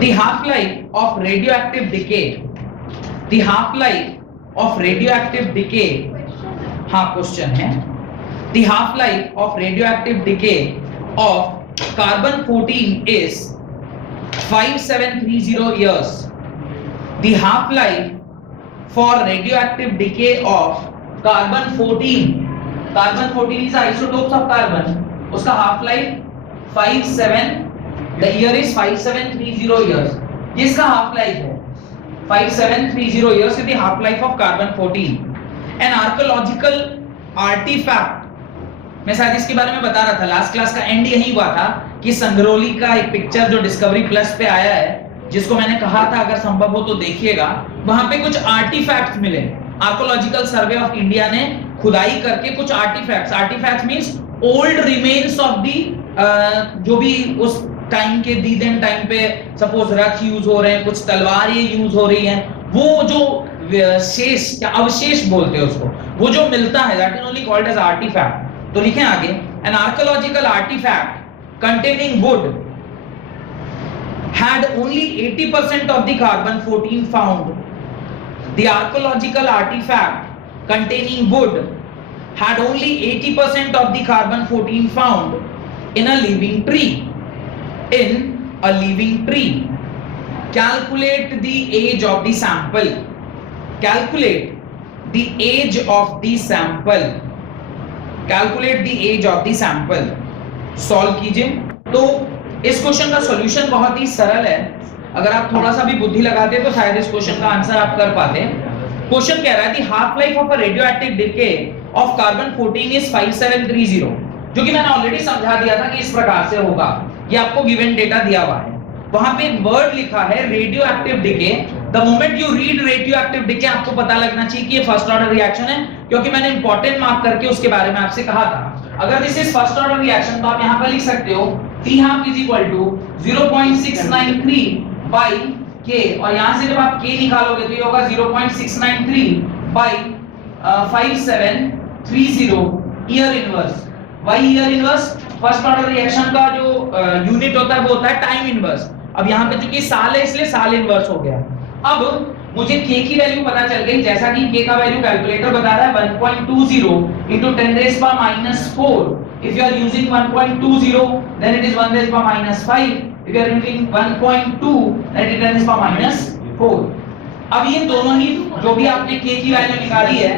The half-life of radioactive decay. The half-life of radioactive decay. हाँ question है. The half-life of radioactive decay of carbon 14 is 5730 years. The half-life for radioactive decay of carbon 14. Carbon 14 is isotopes of carbon. उसका half-life 57. The year is 5730 years. जिसका half-life है 5730 years is the half-life of carbon 14. An archaeological artifact. मैं शायद इसके बारे में बता रहा था, लास्ट क्लास का एंड यही हुआ था कि संग्रोली का एक पिक्चर जो डिस्कवरी प्लस पे आया है, जिसको मैंने कहा था अगर संभव हो तो देखिएगा, वहां पे कुछ आर्टिफैक्ट्स मिले. आर्कियोलॉजिकल सर्वे ऑफ इंडिया ने खुदाई करके कुछ artifacts means old remains of दी जो भी उस टाइम के दी देन टाइम पे सपोज रथ यूज हो रहे हैं, कुछ तलवारें यूज हो रही हैं, वो जो शेष या अवशेष बोलते हैं उसको, वो जो मिलता है that is only called as artifact. तो लिखें आगे, an archaeological artifact containing wood had only 80% of the carbon 14 found. The archaeological artifact containing wood had only 80% of the carbon 14 found in a living tree. In a living tree. Calculate the age of the sample. Calculate the age of the sample. Calculate the age of the sample. Solve कीजिए. तो इस question का solution बहुत ही सरल है. अगर आप थोड़ा सा भी बुद्धि लगाते तो शायद इस क्वेश्चन का आंसर आप कर पाते. क्वेश्चन कह रहा है दी half life of a radioactive decay of carbon 14 is 5730, जो कि मैंने ऑलरेडी समझा दिया था कि इस प्रकार से होगा. ये आपको गिवन डेटा दिया हुआ है. वहां पे एक वर्ड लिखा है radioactive decay. The moment you read radioactive decay आपको पता लगना चाहिए कि ये फर्स्ट ऑर्डर रिएक्शन है, क्योंकि मैंने इंपॉर्टेंट मार्क करके उसके बारे में आपसे कहा था. अगर this is first order reaction तो आप यहां पर लिख सकते हो T half is equal to 0.693 by K, और यहां से जब आप K निकालोगे तो ये होगा 0.693 by 5730 year inverse. Why year inverse? First order reaction का जो यूनिट होता है वो होता है टाइम इनवर्स. अब यहाँ पे चूंकि साल है इसलिए साल इनवर्स हो गया. अब मुझे K की वैल्यू पता चल गई, जैसा कि K का वैल्यू कैलकुलेटर बता रहा है 1.20 into 10 raised by -4. If you are using 1.20, then it is 1 raised by -5. If you are using 1.2, then it is 10 raised by -4. अब ये दोनों ही जो भी आपने K की वैल्यू निकाली है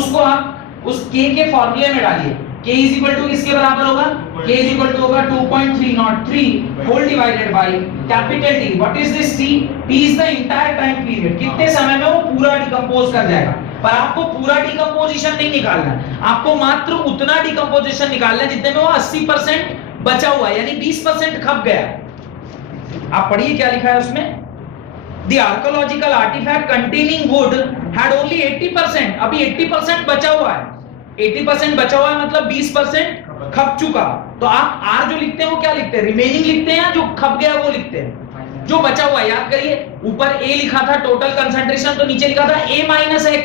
उसको आप उस K के फॉर्मूले में डालिए. K is equal to किसके बराबर होगा? K is equal to होगा 2.303 whole divided by capital T. What is this T? T is the entire time period. कितने समय में वो पूरा डिकम्पोज कर जाएगा. पर आपको पूरा डिकम्पोजिशन नहीं निकालना है, आपको मात्र उतना डिकम्पोजिशन निकालना है जितने में वो 80% बचा हुआ है, यानी 20% खप गया. आप पढ़िए क्या लिखा है उसमें. The archaeological artifact containing wood had only 80%. अभी 80% बचा हुआ है. 80% बचा हुआ है मतलब 20% खप चुका. तो आप R जो लिखते हैं वो क्या लिखते हैं? रिमेनिंग लिखते हैं या जो खप गया वो लिखते हैं? जो बचा हुआ है. याद करिए, ऊपर A लिखा था टोटल कंसंट्रेशन, तो नीचे लिखा था A - X.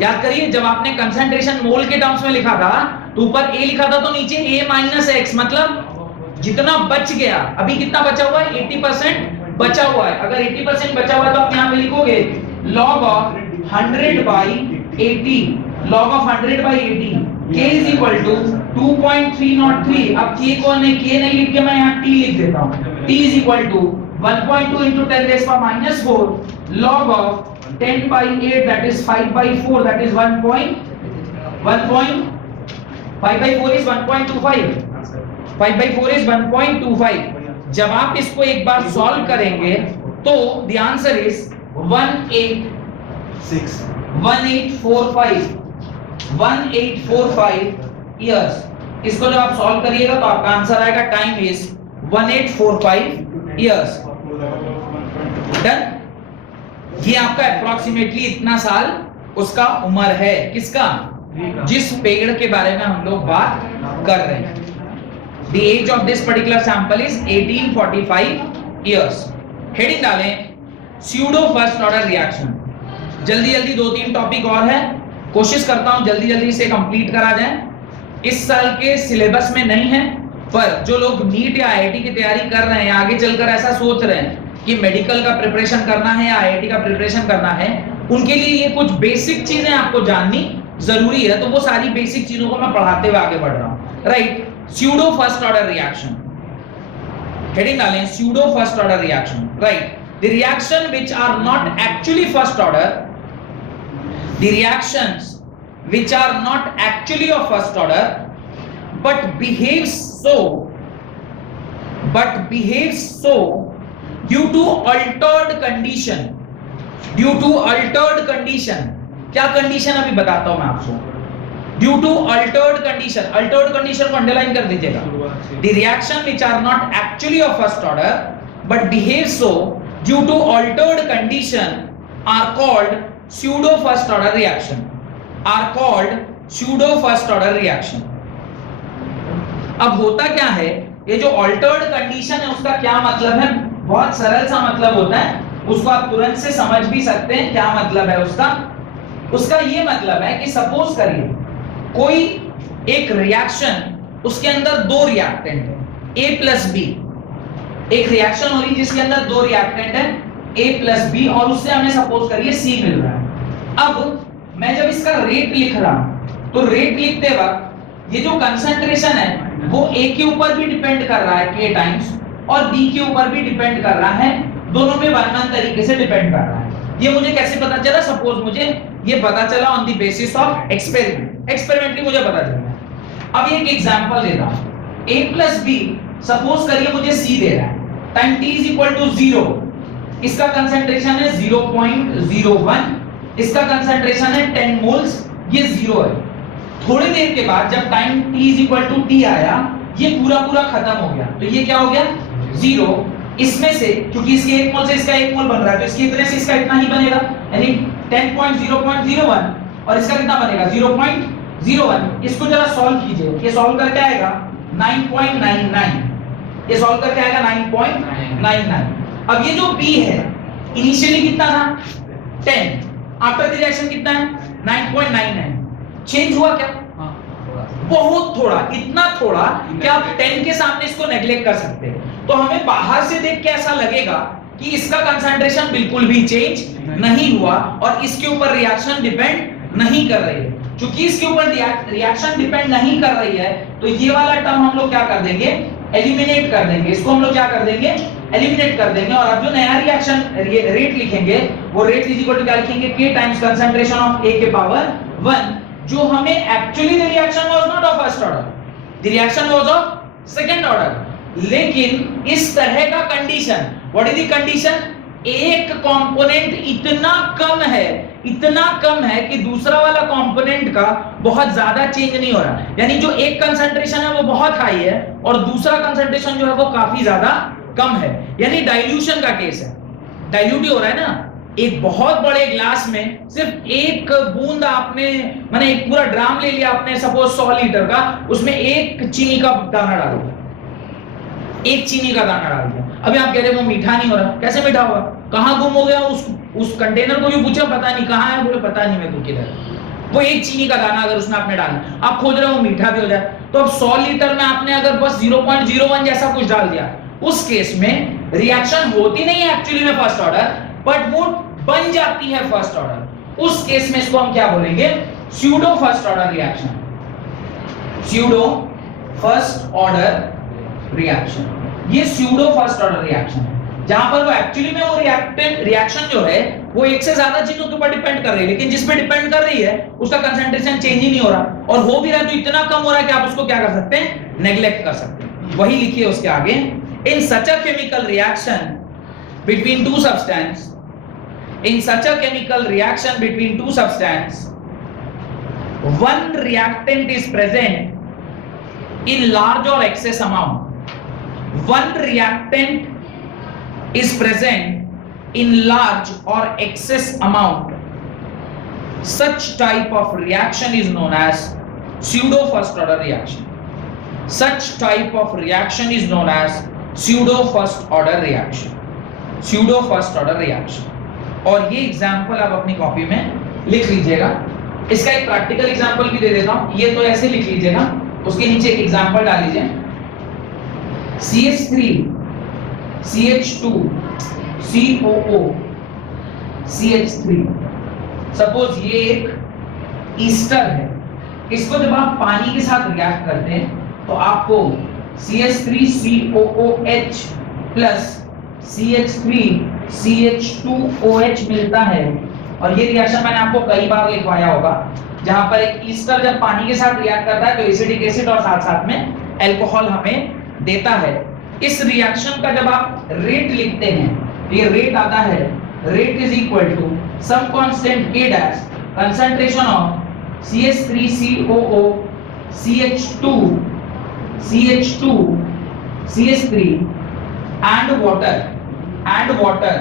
याद करिए, जब आपने कंसंट्रेशन मोल के टर्म्स में लिखा था तो ऊपर A लिखा था तो नीचे A - X, मतलब जितना बच गया. अभी कितना बचा हुआ है? 80% बचा हुआ है. अगर 80% बचा हुआ है तो आप यहाँ पे लिखोगे log of 100/80. log of 100/80. K is equal to 2.303. अब K को K नहीं लिख के मैं यहाँ T लिख देता हूँ. T is equal to 1.2 into 10 raised by -4 log of 10/8, that is 5/4, that is 1.5/4 is 1.25. 5/4 is 1.25. जब आप इसको एक बार सॉल्व करेंगे तो the answer is 1845 years. इसको जब आप सॉल्व करिएगा तो आपका आंसर आएगा टाइम इज 1845 years. डन. ये आपका अप्रोक्सीमेटली इतना साल उसका उम्र है. किसका? जिस पेड़ के बारे में हम लोग बात कर रहे हैं. The age of this particular sample is 1845 years. Heading डालें pseudo first order reaction. जल्दी जल्दी 2-3 टॉपिक और है, कोशिश करता हूं जल्दी जल्दी इसे कंप्लीट करा जाए. इस साल के सिलेबस में नहीं है पर जो लोग नीट या आईआईटी की तैयारी कर रहे हैं, आगे चलकर ऐसा सोच रहे हैं कि मेडिकल का प्रिपरेशन करना है या आईआईटी का प्रिपरेशन करना है, उनके लिए ये कुछ बेसिक चीजें आपको जाननी जरूरी है। तो वो सारी बेसिक चीजों को मैं पढ़ाते हुए आगे बढ़ रहा हूं। Right, pseudo first order reaction, heading डालें pseudo first order reaction. Right, the reaction which are not actually first order, the reactions which are not actually of first order but behaves so due to altered condition, due to altered condition। क्या condition अभी बताता हूं मैं आपको। Due to altered condition, altered condition को underline कर दीजिएगा। The reaction which are not actually of first order but behave so due to altered condition are called pseudo first order reaction, are called pseudo first order reaction। अब होता क्या है, ये जो altered condition है उसका क्या मतलब है, बहुत सरल सा मतलब होता है, उसको आप तुरंत से समझ भी सकते हैं क्या मतलब है उसका। उसका ये मतलब है कि सपोज करिए कोई एक रिएक्शन, उसके अंदर दो रिएक्टेंट है A प्लस B, एक रिएक्शन हो रही जिसके अंदर दो रिएक्टेंट है A प्लस B और उससे हमें सपोज करिए C मिल रहा है। अब मैं जब इसका रेट लिख रहा हूं तो रेट लिखते वक्त ये जो कंसंट्रेशन है वो A के ऊपर भी डिपेंड कर रहा है K टाइम्स और B के ऊपर भी डिपेंड कर रहा है, दोनों में वन वन तरीके से डिपेंड कर रहा है। ये मुझे कैसे पता चला, सपोज मुझे ये पता चला on the basis of experiment, experimentally मुझे पता चला। अब एक एग्जांपल देता हूं, A प्लस B सपोज करिए मुझे C दे रहा है, time t is equal to 0, इसका कंसंट्रेशन है 0.01, इसका कंसंट्रेशन है 10 मोल्स, ये 0 है। थोड़ी देर के बाद जब time t is equal to t आया, ये पूरा खत्म हो गया, तो ये क्या हो गया 0। इसमें से क्योंकि इसके 1 मोल से इसका 1 मोल बन रहा है तो इसके इतने से इसका इतना ही बनेगा, यानी 10.0.01 और इसका कितना बनेगा 0.01। इसको जरा सॉल्व कीजिए, ये सॉल्व करके आएगा 9.99, ये सॉल्व करके आएगा 9.99। अब ये जो b है इनिशियली कितना था 10, आफ्टर द रिएक्शन कितना है 9.99, चेंज हुआ क्या? बहुत थोड़ा, इतना थोड़ा कि आप 10 के सामने इसको नेग्लेक्ट कर सकते हैं। तो हमें बाहर से देख के ऐसा लगेगा कि इसका कंसंट्रेशन बिल्कुल भी चेंज नहीं हुआ और इसके ऊपर रिएक्शन डिपेंड नहीं कर रही है। क्योंकि इसके ऊपर रिएक्शन डिपेंड नहीं कर रही है तो ये वाला टर्म हम लोग क्या कर देंगे, एलिमिनेट कर देंगे, इसको हम लोग क्या कर देंगे, एलिमिनेट कर देंगे। और अब जो नया रिएक्शन रेट लिखेंगे वो रेट इज इक्वल टू क्या लिखेंगे, k times concentration of A के पावर 1, जो हमें actually the reaction was not of first order, the reaction was of second order. लेकिन इस तरह का condition, what is the condition, एक कंपोनेंट इतना कम है कि दूसरा वाला कंपोनेंट का बहुत ज्यादा चेंज नहीं हो रहा, यानी जो एक कंसंट्रेशन है वो बहुत हाई है और दूसरा कंसंट्रेशन जो है वो काफी ज्यादा कम है, यानी डाइल्यूशन का केस है। डाइल्यूट हो रहा है ना, एक बहुत बड़े ग्लास में सिर्फ एक बूंद आपने, माने एक पूरा ड्राम ले लिया आपने सपोज 100 लीटर का, उसमें एक चीनी का दाना डाल दिया, एक चीनी का दाना डाल दिया। अभी आप कह रहे हो वो मीठा नहीं हो रहा, कैसे मीठा होगा, कहां गुम हो गया, उस कंटेनर को भी पूछा पता नहीं कहां है, बोले पता नहीं मेरे को किधर। वो एक चीनी का दाना अगर उसमें आपने डाला, आप खोज रहे हो मीठा भी हो जाए, तो अब 100 लीटर में आपने अगर बस 0.01 जैसा कुछ डाल दिया, उस केस में रिएक्शन होती नहीं है एक्चुअली में फर्स्ट ऑर्डर, बट वो बन जाती है फर्स्ट ऑर्डर। उस केस में इसको हम क्या बोलेंगे, pseudo first order reaction, pseudo first order reaction. ये स्यूडो फर्स्ट ऑर्डर रिएक्शन है जहां पर वो एक्चुअली में वो रिएक्शन जो है वो एक से ज्यादा चीजों के ऊपर डिपेंड कर रही है, लेकिन जिस पे डिपेंड कर रही है उसका कंसंट्रेशन चेंज ही नहीं हो रहा, और हो भी रहा है तो इतना कम हो रहा है कि आप उसको क्या कर सकते हैं, नेग्लेक्ट कर सकते हैं। वही लिखिए उसके आगे, in such a chemical reaction between two substance, in such a chemical reaction between two substances, one reactant is present in large or excess amount, one reactant is present in large or excess amount, such type of reaction is known as pseudo first order reaction. Such type of reaction is known as pseudo first order reaction, pseudo first order reaction। और ये example आप अपनी copy में लिख लीजिएगा। इसका एक practical example भी दे देता हूं, ये तो ऐसे लिख लीजिएगा, उसके नीचे एक एग्जाम्पल डाल लीजिए। CH3 CH2 COO CH3। Suppose ये एक ईस्टर है, इसको जब आप पानी के साथ रिएक्ट करते हैं तो आपको CH3COOH प्लस CH3CH2OH मिलता है। और ये रिएक्शन मैंने आपको कई बार लिखवाया होगा, जहां पर एक ईस्टर जब पानी के साथ रिएक्ट करता है तो एसिडिक एसिड और साथ साथ में अल्कोहल हमें देता है। इस रिएक्शन का जब आप रेट लिखते हैं, ये रेट आता है, rate is equal to some constant K dash concentration of CH3COO CH2 CH3 and water.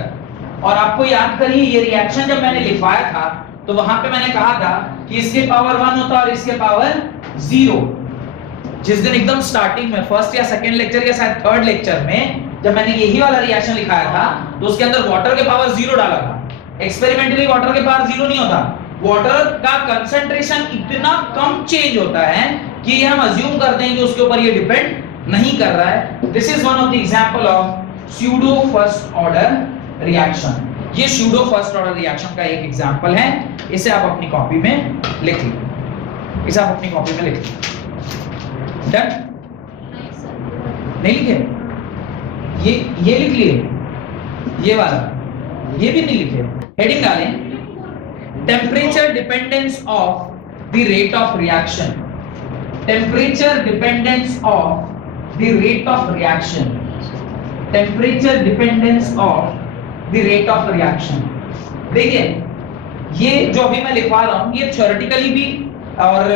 और आपको याद करिए ये रिएक्शन जब मैंने लिखवाया था तो वहां पे मैंने कहा था कि इसके पावर 1 होता है और इसके पावर 0। जिस दिन एकदम स्टार्टिंग में फर्स्ट या सेकंड लेक्चर या शायद थर्ड लेक्चर में जब मैंने यही वाला रिएक्शन लिखाया था तो उसके अंदर वाटर के पावर 0 डाला था। एक्सपेरिमेंटली वाटर के पावर 0 नहीं होता, वाटर का कंसंट्रेशन इतना कम चेंज होता है कि हम अज्यूम करते हैं कि उसके ऊपर ये डिपेंड नहीं कर रहा है। This is one of the example of pseudo first order reaction. ये स्यूडो फर्स्ट ऑर्डर रिएक्शन का एक एग्जांपल है, इसे आप अपनी कॉपी में लिख लीजिए, इसे आप अपनी कॉपी में लिख लीजिए। डन? नहीं लिखे? ये लिख लिए, ये वाला, ये भी नहीं लिखे। हेडिंग डालें temperature dependence of the rate of reaction. Temperature dependence of the rate of reaction. Temperature dependence of the rate of reaction. देखिए ये जो अभी मैं लिखवा रहा हूं ये थ्योरेटिकली भी और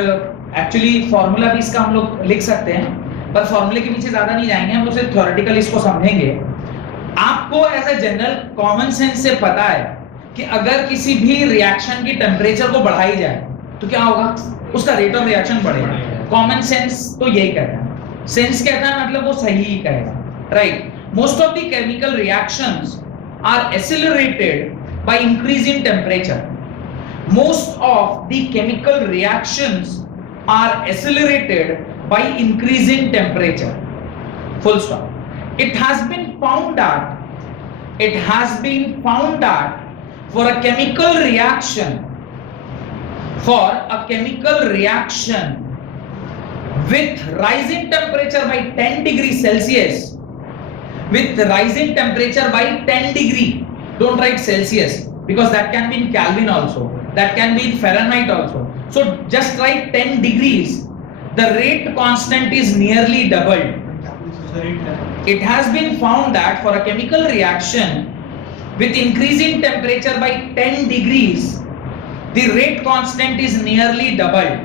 एक्चुअली फॉर्मूला भी इसका हम लोग लिख सकते हैं, पर फॉर्मूले के पीछे ज्यादा नहीं जाएंगे, हम लोग सिर्फ थ्योरेटिकली इसको समझेंगे। आपको as a general common sense से पता है कि अगर किसी भी रिएक्शन की टेम्परेचर को बढ़ाई जाए तो क्या होगा, उसका रेट ऑफ रिएक्शन बढ़ेगा। कॉमन सेंस तो यही कहता है, सेंस कहता है मतलब वो सही ही कहेगा, right. Most of the chemical reactions are accelerated by increase in temperature. Most of the chemical reactions are accelerated by increasing temperature. Full stop. It has been found that for a chemical reaction with rising temperature by 10 degrees Celsius, with rising temperature by 10 degree, don't write Celsius because that can be in Kelvin also, that can be in Fahrenheit also, so just write 10 degrees. The rate constant is nearly doubled. It has been found that for a chemical reaction with increasing temperature by 10 degrees, the rate constant is nearly doubled.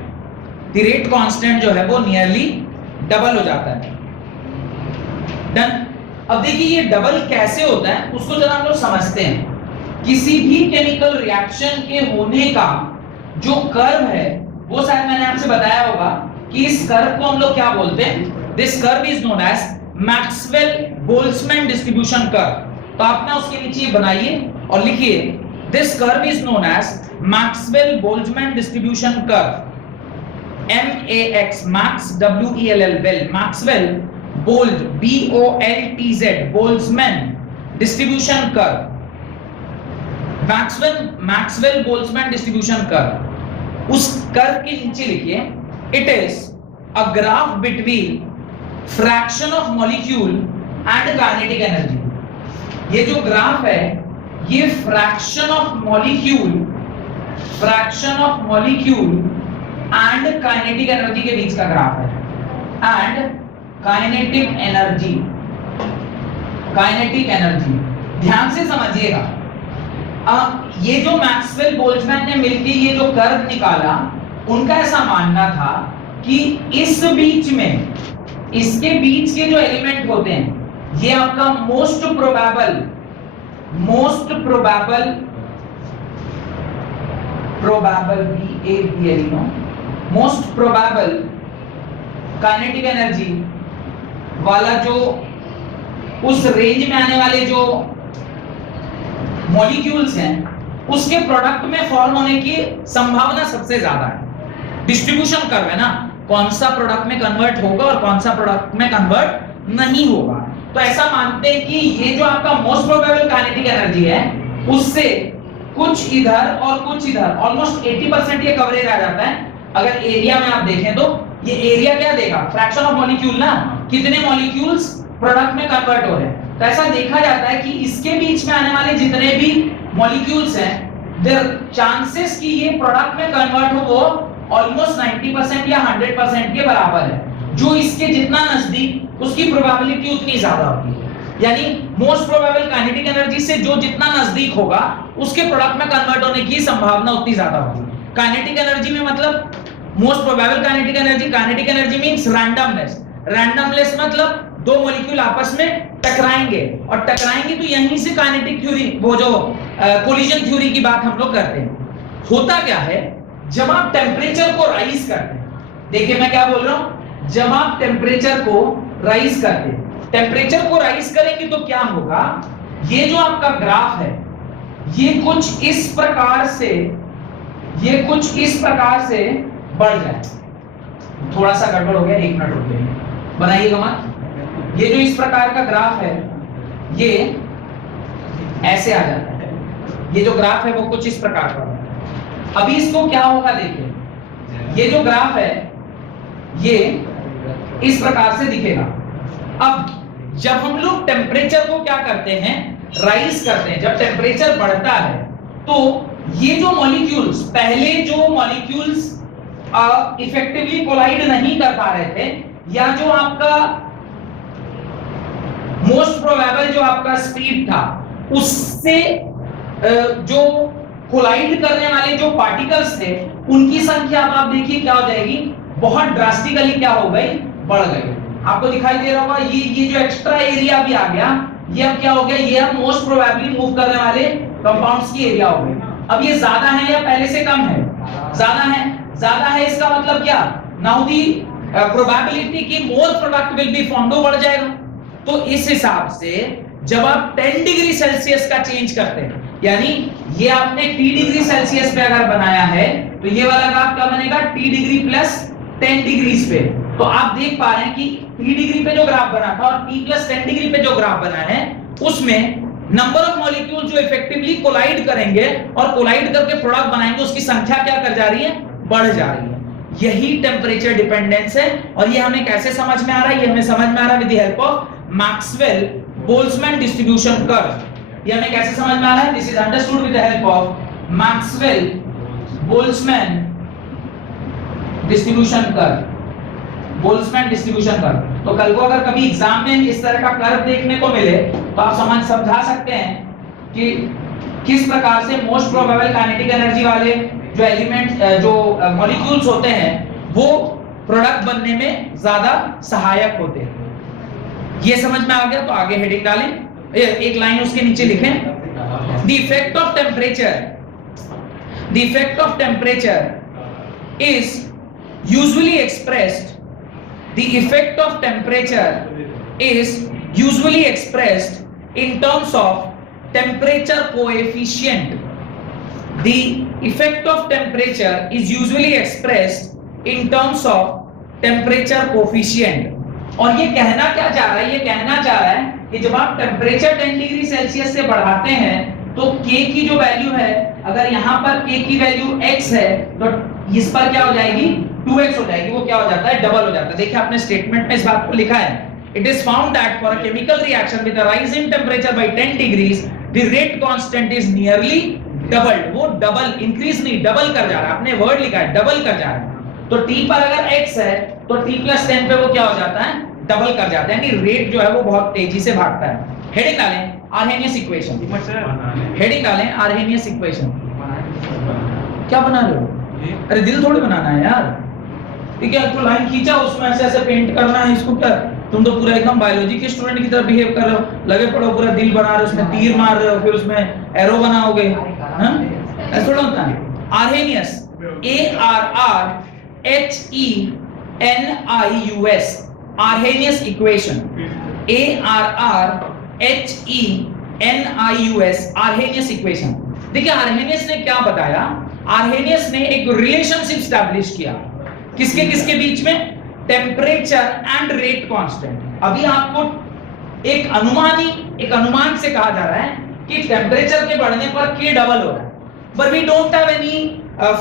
The rate constant जो है वो nearly double हो जाता है। Done? अब देखिए ये double कैसे होता है उसको जरा हम लोग समझते हैं। किसी भी केमिकल रिएक्शन के होने का जो कर्व है वो शायद मैंने आपसे बताया होगा कि इस कर्व को हम लोग क्या बोलते हैं, this curve is known as Maxwell Boltzmann distribution curve. तो आप ना उसके नीचे बनाइए और लिखिए this curve is known as Maxwell Boltzmann distribution curve. MAX max WELL well Maxwell bolt BOLTZ Boltzmann distribution curve. Maxwell Boltzmann distribution curve, उस कर्व के नीचे लिखिए it is a graph between fraction of molecule and kinetic energy. ये जो graph है ये fraction of molecule and kinetic energy के बीच का ग्राफ है। एंड काइनेटिक एनर्जी ध्यान से समझिएगा। ये जो मैक्सवेल बोल्ट्जमैन ने मिलकर ये जो कर्व निकाला, उनका ऐसा मानना था कि इस बीच में, इसके बीच के जो एलिमेंट होते हैं ये आपका मोस्ट प्रोबेबल काइनेटिक एनर्जी वाला जो उस रेंज में आने वाले जो मॉलिक्यूल्स हैं उसके प्रोडक्ट में फॉर्म होने की संभावना सबसे ज्यादा है। डिस्ट्रीब्यूशन कर्व है ना, कौन सा प्रोडक्ट में कन्वर्ट होगा और कौन सा प्रोडक्ट में कन्वर्ट नहीं होगा। तो ऐसा मानते हैं कि ये जो आपका मोस्ट प्रोबेबल काइनेटिक एनर्जी है उससे कुछ इधर और कुछ इधर ऑलमोस्ट 80% ये कवरेज आ जाता है। अगर एरिया में आप देखें तो ये एरिया क्या देगा, फ्रैक्शन ऑफ मॉलिक्यूल ना, कितने मॉलिक्यूल्स प्रोडक्ट में कन्वर्ट हो रहे हैं। तो ऐसा देखा जाता है कि इसके बीच में आने वाले जितने भी मॉलिक्यूल्स हैं देयर चांसेस कि ये प्रोडक्ट में कन्वर्ट हो वो ऑलमोस्ट 90% या 100% के बराबर है। जो इसके जितना नजदीक उसकी प्रोबेबिलिटी उतनी ज्यादा होती है। यानी मोस्ट प्रोबेबल काइनेटिक एनर्जी से जो जितना नजदीक होगा उसके प्रोडक्ट में कन्वर्ट होने की संभावना उतनी ज्यादा होगी। काइनेटिक एनर्जी में मतलब most probable kinetic energy means randomness. Randomness मतलब दो मॉलिक्यूल आपस में टकराएंगे और टकराएंगे तो यहीं से काइनेटिक थ्योरी, वो जो कोलिजन थ्योरी की बात हम लोग करते हैं। होता क्या है जब आप टेम्परेचर को राइज करते हैं, देखिए मैं क्या बोल रहा हूं, जब आप टेम्परेचर को राइज करते हैं, टेम्परेचर को राइज करेंगे तो क्या होगा, ये जो आपका ग्राफ है ये कुछ इस प्रकार से बढ़ जाए। थोड़ा सा गड़बड़ हो गया, 1 मिनट रुक जाइए, बनाइएगा मत। ये जो इस प्रकार का ग्राफ है ये ऐसे आ जाता है, ये जो ग्राफ है वो कुछ इस प्रकार का है। अभी इसको क्या होगा देखिए, ये जो ग्राफ है ये इस प्रकार से दिखेगा। अब जब हम लोग टेम्परेचर को क्या करते हैं, राइज करते हैं, जब टेम्परेचर बढ़ता है तो ये जो मॉलिक्यूल्स, पहले जो मॉलिक्यूल्स इफेक्टिवली कोलाइड नहीं कर पा रहे थे, या जो आपका मोस्ट प्रोबेबल जो आपका स्पीड था उससे जो कोलाइड करने वाले जो पार्टिकल्स थे उनकी संख्या अब आप देखिए क्या हो जाएगी, बहुत ड्रास्टिकली क्या हो गई, बढ़ गई। आपको दिखाई दे रहा होगा ये जो एक्स्ट्रा एरिया भी आ गया, ये अब क्या हो गया, ये अब मोस्ट प्रोबेबली मूव करने वाले कंपाउंड्स की एरिया हो गई। अब ये ज्यादा है या पहले से कम है, ज्यादा है। ज्यादा है इसका मतलब क्या, नाउ दी प्रोबेबिलिटी कि more product will be formed बढ़ जाएगा। तो इस हिसाब से जब आप 10 डिग्री सेल्सियस का चेंज करते हैं, यानी ये आपने T डिग्री सेल्सियस पे अगर बनाया है तो ये वाला ग्राफ क्या बनेगा, T डिग्री प्लस 10 डिग्री पे। तो आप देख पा रहे हैं कि T डिग्री पे जो ग्राफ बना था और T प्लस 10 डिग्री पे जो ग्राफ बना है उसमें नंबर ऑफ मॉलिक्यूल जो इफेक्टिवली कोलाइड करेंगे और कोलाइड करके प्रोडक्ट बनाएंगे उसकी संख्या क्या कर जा रही है, बढ़ जा रही है। यही टेम्परेचर डिपेंडेंस है। और ये हमें कैसे समझ में आ रहा है, ये हमें समझ में आ रहा है with the help of Maxwell Boltzmann distribution curve. ये हमें कैसे समझ में आ रहा है, this is understood with the help of Maxwell Boltzmann distribution curve. Boltzmann distribution curve. तो कल को अगर कभी एग्जाम में इस तरह का कर्व देखने को मिले तो आप समझा सकते हैं कि किस प्रकार से मोस्ट प्रोबेबल काइनेटिक एनर्जी वाले जो एलिमेंट, जो मॉलिक्यूल्स होते हैं वो प्रोडक्ट बनने में ज्यादा सहायक होते हैं। ये समझ में आ गया तो आगे हेडिंग डालें, एक लाइन उसके नीचे लिखें, the effect of temperature is usually expressed, the effect of temperature is usually expressed in terms of temperature coefficient. The effect of temperature is usually expressed in terms of temperature coefficient. और ये कहना क्या चाह रहा है, ये कहना चाह रहा है कि जब आप टेम्परेचर 10 डिग्री सेल्सियस से बढ़ाते हैं तो K की जो वैल्यू है, अगर यहाँ पर K की वैल्यू x है तो इस पर क्या हो जाएगी, 2x हो जाएगी। वो क्या हो जाता है, डबल हो जाता है। देखिए आपने स्टेटमेंट में इस बात को लिखा है, it is found that for a chemical reaction with a rise in temperature by 10 degrees the rate constant is nearly doubled. वो डबल, इंक्रीज नहीं, डबल कर जा रहा है। आपने वर्ड लिखा है डबल कर जा रहा है। तो T पर अगर x है तो T + 10 पे वो क्या हो जाता है, डबल कर जाता है, यानी रेट जो है वो बहुत तेजी से भागता है। हेडिंग डालें आर्हेनियस इक्वेशन। हेडिंग डालें आर्हेनियस इक्वेशन। क्या बना रहे हो, अरे दिल थोड़ी बनाना है यार, ठीक है। तो लाइन खींचा, उसमें ऐसे ऐसे पेंट करना है इसको। क्या तुम तो पूरा एकदम बायोलॉजी के स्टूडेंट की तरह बिहेव कर रहे हो, लगे पड़ो पूरा दिल बना रहे हो, उसमें तीर मार रहे हो, फिर उसमें एरो बनाओगे, हैं? ऐसा थोड़ा होता है। Arrhenius, ARRHENIUS, Arrhenius equation, ARRHENIUS, Arrhenius equation. देखिए आर्हेनियस ने क्या बताया, आर्हेनियस ने एक रिलेशनशिप स्टैब्लिश किया, किसके किसके बीच में, टेम्परेचर एंड रेट कांस्टेंट। अभी आपको एक अनुमान से कहा जा रहा है कि टेम्परेचर के बढ़ने पर k डबल हो रहा है, but we don't have any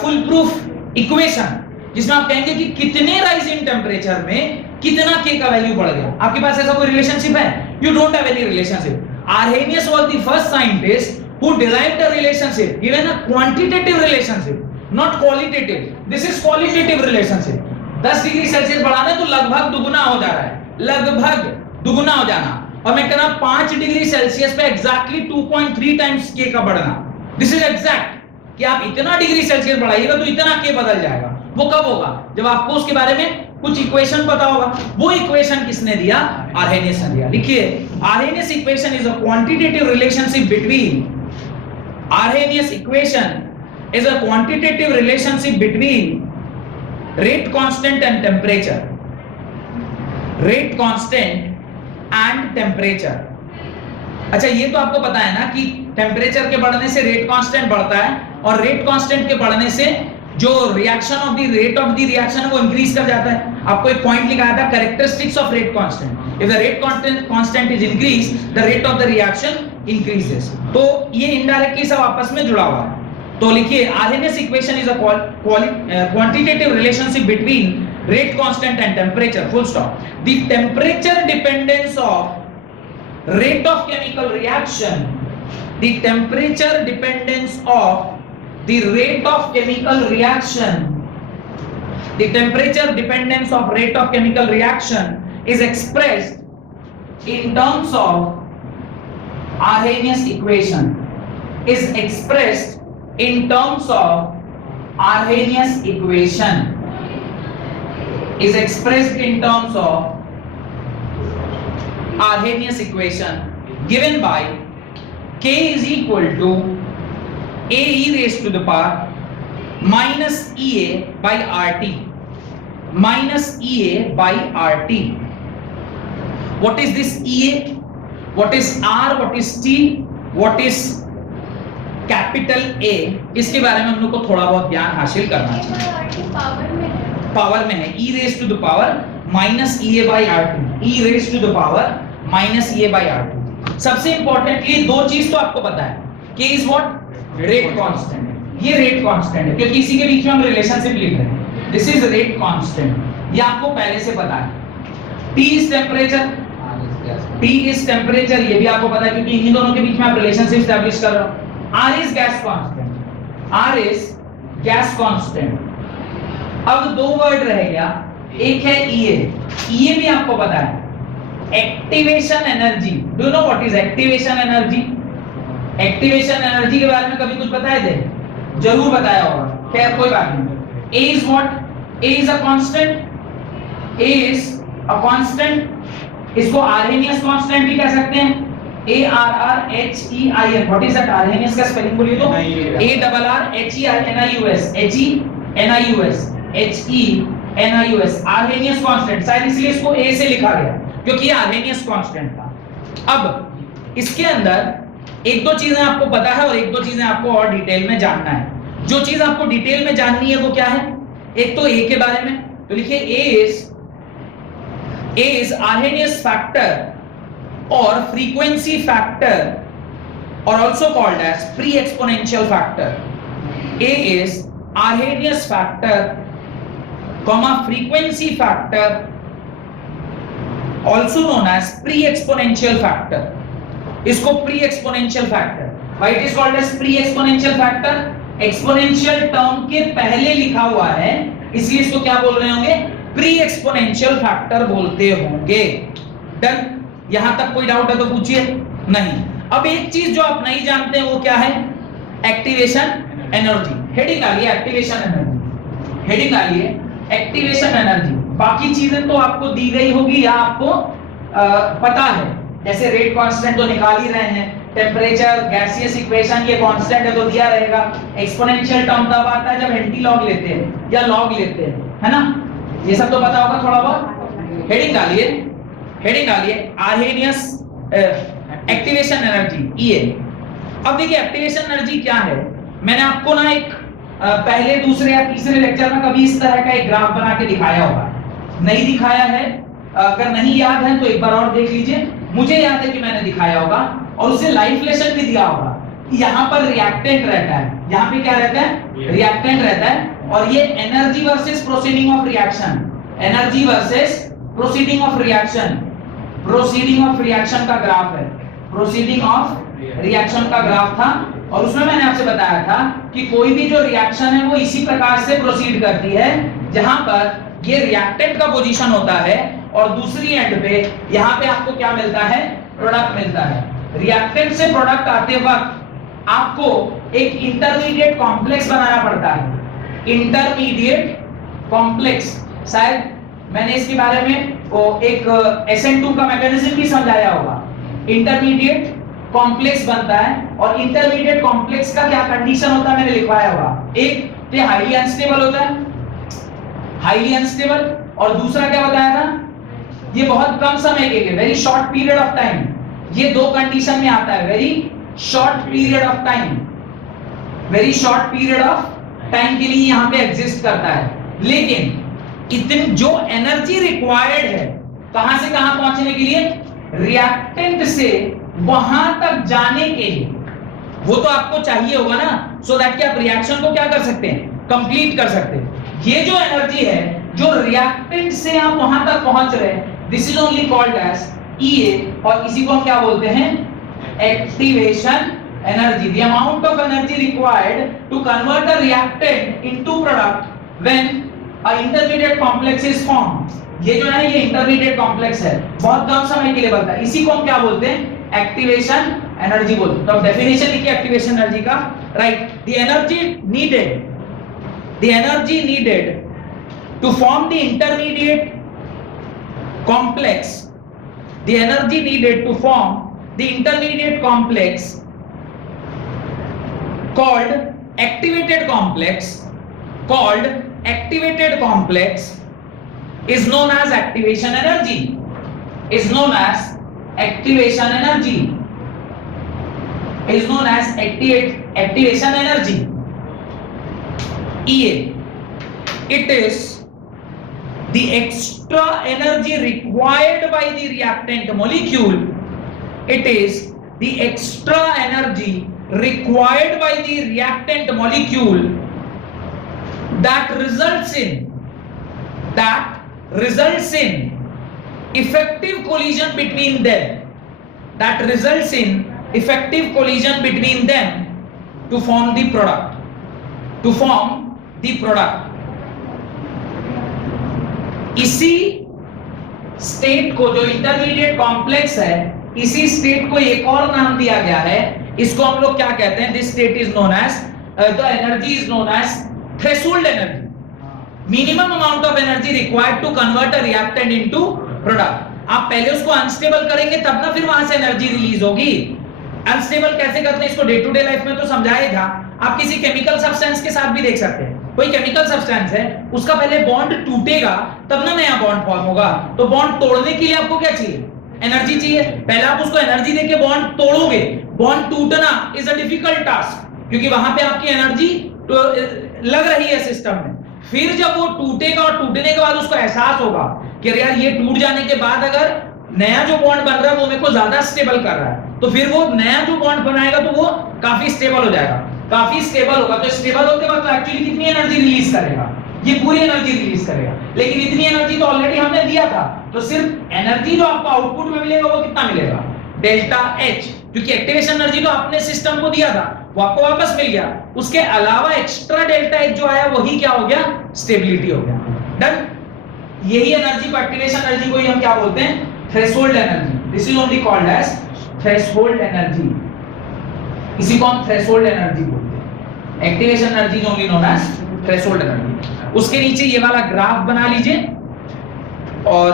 full proof equation जिसमें आप कहेंगे कि कितने राइज इन टेम्परेचर में कितना k का वैल्यू बढ़ गया। आपके पास ऐसा कोई रिलेशनशिप है? You don't have any relationship. Arrhenius was the first scientist who derived a relationship, given a quantitative relationship, not qualitative. This is qualitative relationship. 10 degree Celsius बढ़ाना है तो लगभग दुगुना हो जा रहा है, लगभग दुगुना हो जाना, और मैं कह रहा हूं 5 डिग्री सेल्सियस पे एग्जैक्टली 2.3 टाइम्स k का बढ़ना। दिस इज एग्जैक्ट कि आप इतना डिग्री सेल्सियस बढ़ाइएगा तो इतना k बदल जाएगा। वो कब होगा? जब आपको उसके बारे में कुछ इक्वेशन पता होगा। वो इक्वेशन किसने दिया? आर्हेनियस ने दिया। लिखिए, Arrhenius equation is a quantitative relationship between Arrhenius equation is a quantitative relationship between rate constant and temperature. Rate constant and temperature. अच्छा, ये तो आपको पता है ना कि टेम्परेचर के बढ़ने से रेट कांस्टेंट बढ़ता है, और रेट कांस्टेंट के बढ़ने से जो reaction of the rate of the reaction है वो इंक्रीज कर जाता है। आपको एक पॉइंट लिखा था, characteristics of rate constant. If the rate constant is increase, the rate of the reaction increases. तो ये इनडायरेक्टली सब आपस में जुड़ा हुआ है। तो लिखिए, Arrhenius equation is a quantitative relationship between rate constant and temperature, full stop. The temperature dependence of rate of chemical reaction, the temperature dependence of the rate of chemical reaction, the temperature dependence of rate of chemical reaction is expressed in terms of Arrhenius equation, is expressed in terms of Arrhenius equation, is expressed in terms of Arrhenius equation given by k is equal to ae raised to the power minus ea by rt, minus ea by rt. What is this ea? What is r? What is t? What is capital A? इसके बारे में हम लोग को थोड़ा बहुत ज्ञान हासिल करना चाहिए। पावर में है, e raised to the power minus ea by rt, e raised to the power minus A by R two. सबसे इंपॉर्टेंटली दो चीज तो आपको पता है, के इज व्हाट? रेट कांस्टेंट है। ये रेट कांस्टेंट है क्योंकि इसी के बीच में हम रिलेशनशिप लिख रहे हैं। दिस इज रेट कांस्टेंट, ये आपको पहले से पता है। T is temperature, T is temperature, ये भी आपको पता है क्योंकि इन दोनों के बीच में आप रिलेशनशिप एस्टैब्लिश कर रहे हो। R is gas constant, R is gas constant. अब दो वर्ड रह गया, एक है ईए, ईए भी आपको पता है। Activation energy, do know what is activation energy? Activation energy के बारे में कभी कुछ बताए थे? जरूर बताया होगा, खैर कोई बात नहीं। A is what? A is a constant, A is a constant. इसको आर्हेनियस कांस्टेंट भी कह सकते हैं। A R R H E I N, what is that? Arrhenius का स्पेलिंग बोलिए तो A double R H E I N I U S, H E N I U S, H E N I U S, Arrhenius constant. शायद इसलिए इसको ए से लिखा गया क्योंकि ये आर्हेनियस कांस्टेंट था। अब इसके अंदर एक दो चीजें आपको पता है और एक दो चीजें आपको और डिटेल में जानना है। जो चीज आपको डिटेल में जाननी है वो क्या है? एक तो ए के बारे में, तो लिखिए ए इज आर्हेनियस फैक्टर और फ्रीक्वेंसी फैक्टर और also called as pre exponential factor. A is Arrhenius factor comma frequency factor also known as pre-exponential factor. इसको pre-exponential factor, why it is called as pre-exponential factor? exponential term के पहले लिखा हुआ है इसलिए इसको क्या बोल रहे होंगे? pre-exponential factor बोलते होंगे। डन? यहां तक कोई डाउट है तो पूछिए। नहीं। अब एक चीज जो आप नहीं जानते हैं वो क्या है? Activation energy. हेडिंग आ गई एक्टिवेशन एनर्जी, हेडिंग आ गई एक्टिवेशन एनर्जी। बाकी चीजें तो आपको दी गई होगी या आपको पता है, जैसे रेट कांस्टेंट तो निकाल ही रहे हैं, टेम्परेचर, गैसियस इक्वेशन ये कांस्टेंट है तो दिया रहेगा। एक्सपोनेंशियल टर्म तब आता है जब एंटी लॉग लेते हैं या लॉग लेते हैं, है ना? ये सब तो पता होगा थोड़ा बहुत। हेडिंग डालिए, हेडिंग डालिए आर्हेनियस एक्टिवेशन एनर्जी ईए। अब देखिए एक्टिवेशन एनर्जी क्या है। मैंने आपको ना एक पहले दूसरे या तीसरे लेक्चर में कभी इस तरह का एक ग्राफ बना के दिखाया होगा। नहीं दिखाया है, अगर नहीं याद है तो एक बार और देख लीजिए। मुझे याद है कि मैंने दिखाया होगा और उसे लाइफ लेसन भी दिया होगा। यहाँ पर रिएक्टेंट रहता है, यहाँ पे क्या रहता है, रिएक्टेंट रहता है, और ये energy versus proceeding of reaction, energy versus proceeding of reaction, proceeding of reaction का ग्राफ है, प्रोसीडिंग ऑफ रिएक्शन का ग्राफ था। और उसमें मैंने आपसे बताया था कि कोई भी जो रिएक्शन है वो इसी प्रकार से प्रोसीड करती है, जहां पर ये रिएक्टेंट का पोजीशन होता है और दूसरी एंड पे यहाँ पे आपको क्या मिलता है, प्रोडक्ट मिलता है। रिएक्टेंट से प्रोडक्ट आते वक्त आपको एक इंटरमीडिएट कॉम्प्लेक्स बनाना पड़ता है, इंटरमीडिएट कॉम्प्लेक्स। शायद मैंने इसके बारे में वो एक SN2 का मैकेनिज्म भी समझाया होगा। इंटरमीडिएट कॉम्प्लेक्स बनता है और इंटरमीडिएट कॉम्प्लेक्स का क्या कंडीशन होता है मैंने लिखवाया होगा। एक तो हाईली अनस्टेबल होता है, हाईली अनस्टेबल, और दूसरा क्या बताया था, ये बहुत कम समय के लिए, very short period of time, ये दो कंडीशन में आता है, very short period of time, very short period of time के लिए यहां पे एग्जिस्ट करता है। लेकिन इतनी जो एनर्जी रिक्वायर्ड है कहां से कहां पहुंचने के लिए, रिएक्टेंट से वहां तक जाने के लिए, वो तो आपको चाहिए होगा ना, सो दैट कि आप रिएक्शन को क्या कर सकते हैं, कंप्लीट कर सकते हैं। ये जो एनर्जी है जो रिएक्टेंट से आप वहां तक पहुंच रहे हैं, this is only called as EA, और इसी को हम क्या बोलते हैं, activation energy. The amount of energy required to convert a reactant into product when a intermediate complex is formed. ये जो है ये इंटरमीडिएट कॉम्प्लेक्स है, बहुत कम समय के लिए बनता है, इसी को हम क्या बोलते हैं, एक्टिवेशन एनर्जी बोलते हैं। तो अब डेफिनेशन लिखिए एक्टिवेशन एनर्जी का, right. The energy needed, the energy needed to form the intermediate complex, the energy needed to form the intermediate complex called activated complex, called activated complex is known as activation energy, is known as activation energy, is known as activation energy, EA. It is the extra energy required by the reactant molecule, it is the extra energy required by the reactant molecule that results in effective collision between them, that results in effective collision between them to form the product, to form the product। इसी state को, जो intermediate complex है, इसी state को एक और नाम दिया गया है, इसको हम लोग क्या कहते हैं, this state is known as, the energy is known as threshold energy, minimum amount of energy required to convert a reactant into product. आप पहले उसको अनस्टेबल करेंगे तब ना फिर वहां से एनर्जी रिलीज होगी। अनस्टेबल कैसे करते हैं इसको डे टू डे लाइफ में तो समझाया था, आप किसी केमिकल सब्सटेंस के साथ भी देख सकते हैं। कोई केमिकल सब्सटेंस है, उसका पहले बॉन्ड टूटेगा तब ना नया बॉन्ड फॉर्म होगा, तो बॉन्ड तोड़ने के लिए आपको क्या चाहिए, एनर्जी चाहिए। पहले आप उसको एनर्जी देके बॉन्ड तोड़ोगे, बॉन्ड टूटना इज अ डिफिकल्ट टास्क, क्योंकि वहां पे आपकी एनर्जी तो लग रही है सिस्टम में। फिर जब वो टूटेगा और टूटने के बाद उसको एहसास होगा कि यार ये टूट जाने के बाद अगर नया जो बॉन्ड बन रहा है वो मेरे को ज्यादा स्टेबल कर रहा है, तो फिर वो नया जो बॉन्ड बनाएगा तो वो काफी स्टेबल हो जाएगा, काफी स्टेबल होगा। तो स्टेबल होते वक्त एक्चुअली कितनी एनर्जी रिलीज करेगा, ये पूरी एनर्जी रिलीज करेगा, लेकिन इतनी एनर्जी तो ऑलरेडी हमने दिया था, तो सिर्फ एनर्जी जो आपको आउटपुट में मिलेगा वो कितना मिलेगा, डेल्टा H, क्योंकि एक्टिवेशन एनर्जी तो आपने सिस्टम को दिया था वो आपको वापस मिल गया, उसके अलावा एक्स्ट्रा डेल्टा H जो आया वही क्या हो गया, स्टेबिलिटी हो गया। डन। यही एनर्जी को, एक्टिवेशन एनर्जी को ही हम क्या बोलते हैं, threshold energy. This is only called as threshold energy, इसी को हम थ्रेशोल्ड एनर्जी बोलते हैं। Activation energy is only known as threshold energy. उसके नीचे ये वाला ग्राफ बना लीजिए, और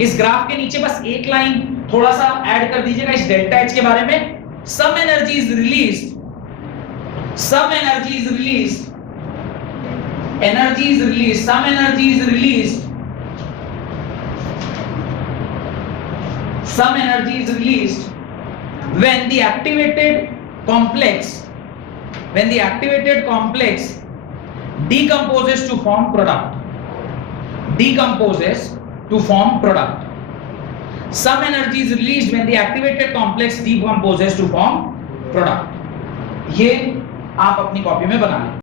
इस ग्राफ के नीचे बस एक लाइन थोड़ा सा ऐड कर दीजिएगा इस डेल्टा H के बारे में। Some energy is released, some energy is released, energy is released, some energy is released, some energy is released when the activated complex, when the activated complex decomposes to form product, decomposes to form product. Some energy is released when the activated complex decomposes to form product. ये आप अपनी copy में बना लें।